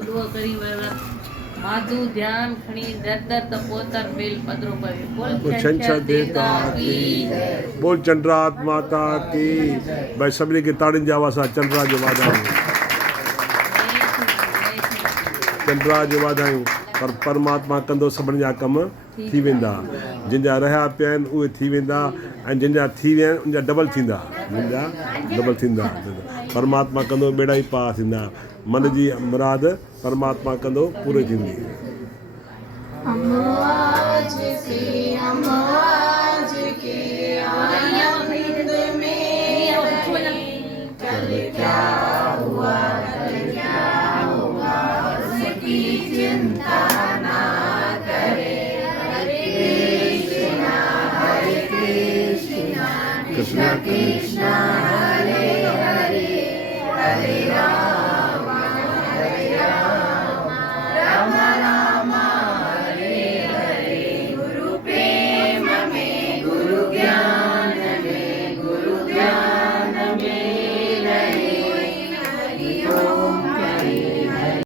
ઉડવો કરી વરત માધુ ધ્યાન ખણી દર દર તપોતર બેલ પદરો પર બોલ छंछर देवता की बोल चंद्रात माता की। भाई सभिनी खे ताड़ियुनि जे आवाज़ सां चंद्रा जो वाधायूं, चंद्रा जो वाधायूं। पर परमात्मा कंदो सभिनी जा कम थी वेंदा, जिन जा रहिया पिया आहिनि उहे थी वेंदा, ऐं जिन जा थी विया आहिनि उन जा डबल थींदा, जिन जा डबल थींदा। परमात्मा कंदो बेड़ा ई पार थींदा, मन जी मुराद परमात्मा कंदो पूरी थींदी। कृष्ण कृष्ण